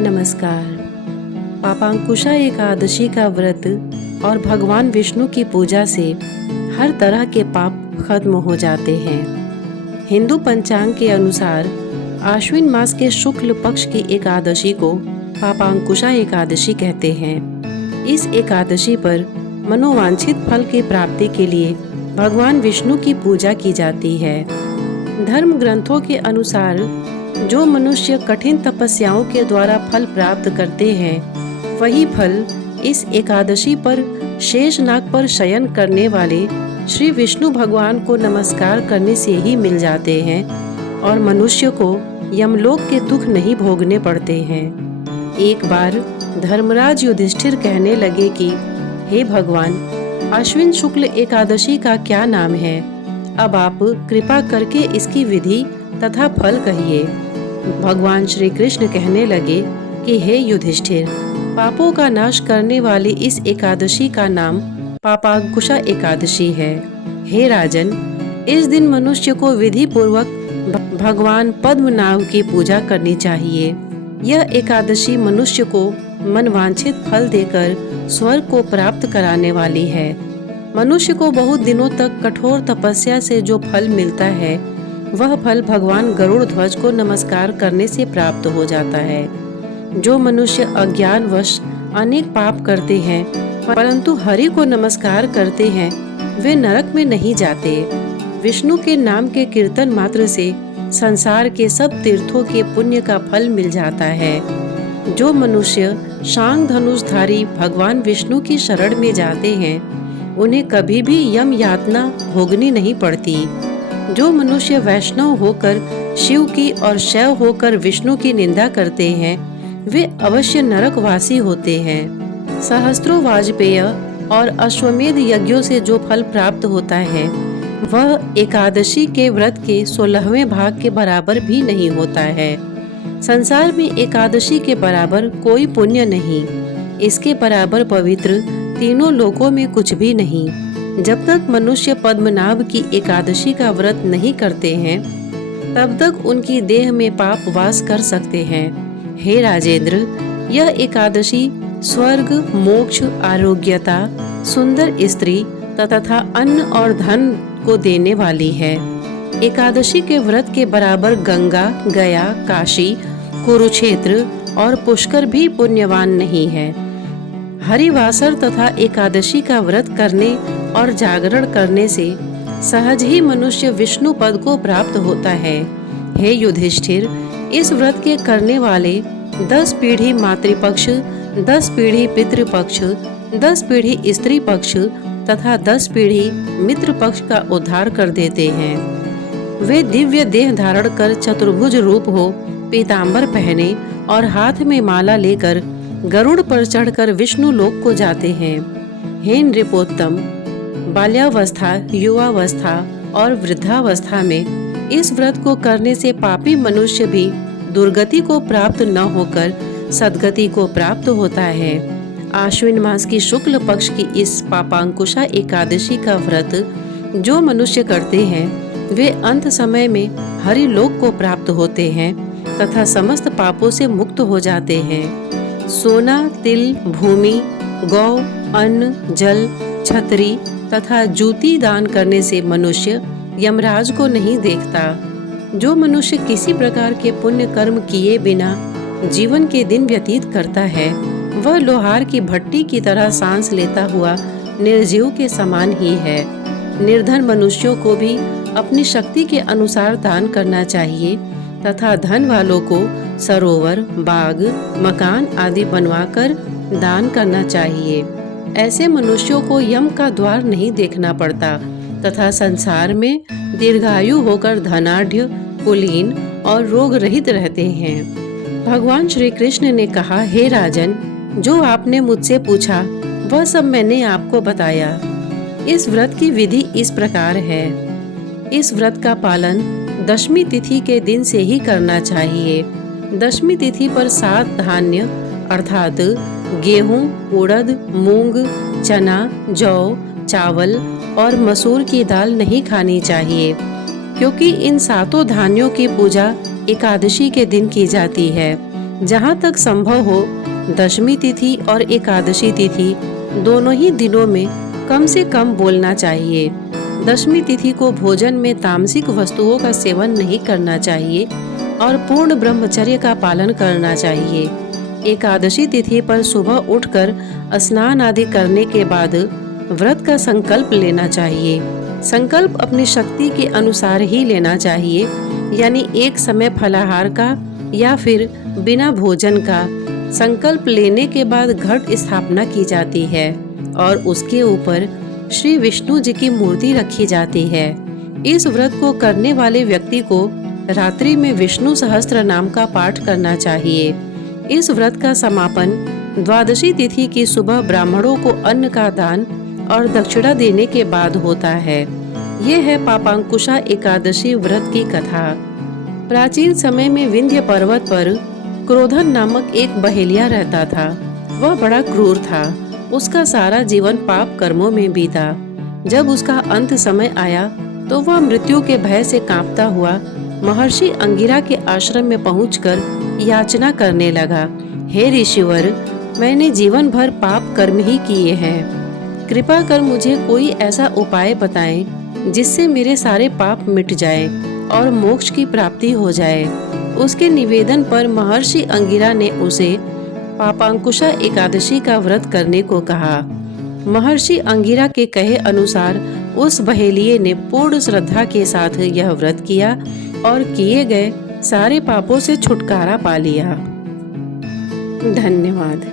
नमस्कार। पापांकुशा एकादशी का व्रत और भगवान विष्णु की पूजा से हर तरह के पाप खत्म हो जाते हैं। हिंदू पंचांग के अनुसार आश्विन मास के शुक्ल पक्ष की एकादशी को पापांकुशा एकादशी कहते हैं। इस एकादशी पर मनोवांछित फल की प्राप्ति के लिए भगवान विष्णु की पूजा की जाती है। धर्म ग्रंथों के अनुसार जो मनुष्य कठिन तपस्याओं के द्वारा फल प्राप्त करते हैं, वही फल इस एकादशी पर शेषनाग पर शयन करने वाले श्री विष्णु भगवान को नमस्कार करने से ही मिल जाते हैं और मनुष्य को यमलोक के दुख नहीं भोगने पड़ते हैं। एक बार धर्मराज युधिष्ठिर कहने लगे कि हे भगवान, अश्विन शुक्ल एकादशी का क्या नाम है? अब आप कृपा करके इसकी विधि तथा फल कहिए। भगवान श्री कृष्ण कहने लगे कि हे युधिष्ठिर, पापों का नाश करने वाली इस एकादशी का नाम पापांकुशा एकादशी है। हे राजन, इस दिन मनुष्य को विधि पूर्वक भगवान पद्मनाभ की पूजा करनी चाहिए। यह एकादशी मनुष्य को मनवांछित फल देकर स्वर्ग को प्राप्त कराने वाली है। मनुष्य को बहुत दिनों तक कठोर तपस्या से जो फल मिलता है, वह फल भगवान गरुड़ ध्वज को नमस्कार करने से प्राप्त हो जाता है। जो मनुष्य अज्ञानवश अनेक पाप करते हैं परंतु हरि को नमस्कार करते हैं, वे नरक में नहीं जाते। विष्णु के नाम के कीर्तन मात्र से संसार के सब तीर्थों के पुण्य का फल मिल जाता है। जो मनुष्य शांग धनुषधारी भगवान विष्णु की शरण में जाते हैं, उन्हें कभी भी यम यातना भोगनी नहीं पड़ती। जो मनुष्य वैष्णव होकर शिव की और शैव होकर विष्णु की निंदा करते हैं, वे अवश्य नरकवासी होते हैं। सहस्त्रों वाजपेय और अश्वमेध यज्ञों से जो फल प्राप्त होता है, वह एकादशी के व्रत के 16वें भाग के बराबर भी नहीं होता है। संसार में एकादशी के बराबर कोई पुण्य नहीं, इसके बराबर पवित्र तीनों लोकों में कुछ भी नहीं। जब तक मनुष्य पद्मनाभ की एकादशी का व्रत नहीं करते हैं, तब तक उनकी देह में पाप वास कर सकते हैं। हे राजेंद्र, यह एकादशी स्वर्ग, मोक्ष, आरोग्यता, सुंदर स्त्री तथा अन्न और धन को देने वाली है। एकादशी के व्रत के बराबर गंगा, गया, काशी, कुरुक्षेत्र और पुष्कर भी पुण्यवान नहीं है। हरिवासर तथा एकादशी का व्रत करने और जागरण करने से सहज ही मनुष्य विष्णु पद को प्राप्त होता है। हे युधिष्ठिर, इस व्रत के करने वाले 10 पीढ़ी मातृपक्ष, 10 पीढ़ी पितृपक्ष, 10 पीढ़ी स्त्री पक्ष तथा 10 पीढ़ी मित्र पक्ष का उद्धार कर देते हैं। वे दिव्य देह धारण कर चतुर्भुज रूप हो, पीतांबर पहने और हाथ में माला लेकर गरुड़ पर चढ़कर विष्णु लोक को जाते हैं। हे नृपोत्तम, बाल्यावस्था, युवावस्था और वृद्धावस्था में इस व्रत को करने से पापी मनुष्य भी दुर्गति को प्राप्त न होकर सद्गति को प्राप्त होता है। आश्विन मास की शुक्ल पक्ष की इस पापांकुशा एकादशी का व्रत जो मनुष्य करते हैं, वे अंत समय में हरि लोक को प्राप्त होते हैं तथा समस्त पापों से मुक्त हो जाते हैं। सोना, तिल, भूमि, गौ, अन्न, जल, छतरी तथा जूती दान करने से मनुष्य यमराज को नहीं देखता। जो मनुष्य किसी प्रकार के पुण्य कर्म किए बिना जीवन के दिन व्यतीत करता है, वह लोहार की भट्टी की तरह सांस लेता हुआ निर्जीव के समान ही है। निर्धन मनुष्यों को भी अपनी शक्ति के अनुसार दान करना चाहिए तथा धन वालों को सरोवर, बाग, मकान आदि बनवाकर दान करना चाहिए। ऐसे मनुष्यों को यम का द्वार नहीं देखना पड़ता तथा संसार में दीर्घायु होकर धनाढ्य, कुलीन और रोग रहित रहते हैं। भगवान श्री कृष्ण ने कहा, हे राजन, जो आपने मुझसे पूछा वह सब मैंने आपको बताया। इस व्रत की विधि इस प्रकार है। इस व्रत का पालन दशमी तिथि के दिन से ही करना चाहिए। दशमी तिथि पर 7 धान्य अर्थात गेहूं, उड़द, मूंग, चना, जौ, चावल और मसूर की दाल नहीं खानी चाहिए, क्योंकि इन 7 धान्यों की पूजा एकादशी के दिन की जाती है। जहाँ तक संभव हो दशमी तिथि और एकादशी तिथि दोनों ही दिनों में कम से कम बोलना चाहिए। दशमी तिथि को भोजन में तामसिक वस्तुओं का सेवन नहीं करना चाहिए और पूर्ण ब्रह्मचर्य का पालन करना चाहिए। एकादशी तिथि पर सुबह उठकर स्नान आदि करने के बाद व्रत का संकल्प लेना चाहिए। संकल्प अपनी शक्ति के अनुसार ही लेना चाहिए, यानी एक समय फलाहार का या फिर बिना भोजन का। संकल्प लेने के बाद घट स्थापना की जाती है और उसके ऊपर श्री विष्णु जी की मूर्ति रखी जाती है। इस व्रत को करने वाले व्यक्ति को रात्रि में विष्णु सहस्त्र नाम का पाठ करना चाहिए। इस व्रत का समापन द्वादशी तिथि की सुबह ब्राह्मणों को अन्न का दान और दक्षिणा देने के बाद होता है। ये है पापांकुशा एकादशी व्रत की कथा। प्राचीन समय में विंध्य पर्वत पर क्रोधन नामक एक बहेलिया रहता था। वह बड़ा क्रूर था। उसका सारा जीवन पाप कर्मों में बीता। जब उसका अंत समय आया तो वह मृत्यु के भय से कांपता हुआ महर्षि अंगिरा के आश्रम में पहुंचकर याचना करने लगा, हे ऋषिवर, मैंने जीवन भर पाप कर्म ही किए हैं। कृपा कर मुझे कोई ऐसा उपाय बताएं जिससे मेरे सारे पाप मिट जाएं और मोक्ष की प्राप्ति हो जाए। उसके निवेदन पर महर्षि अंगिरा ने उसे पापांकुशा एकादशी का व्रत करने को कहा। महर्षि अंगिरा के कहे अनुसार उस बहेलिये ने पूर्ण श्रद्धा के साथ यह व्रत किया और किए गए सारे पापों से छुटकारा पा लिया। धन्यवाद।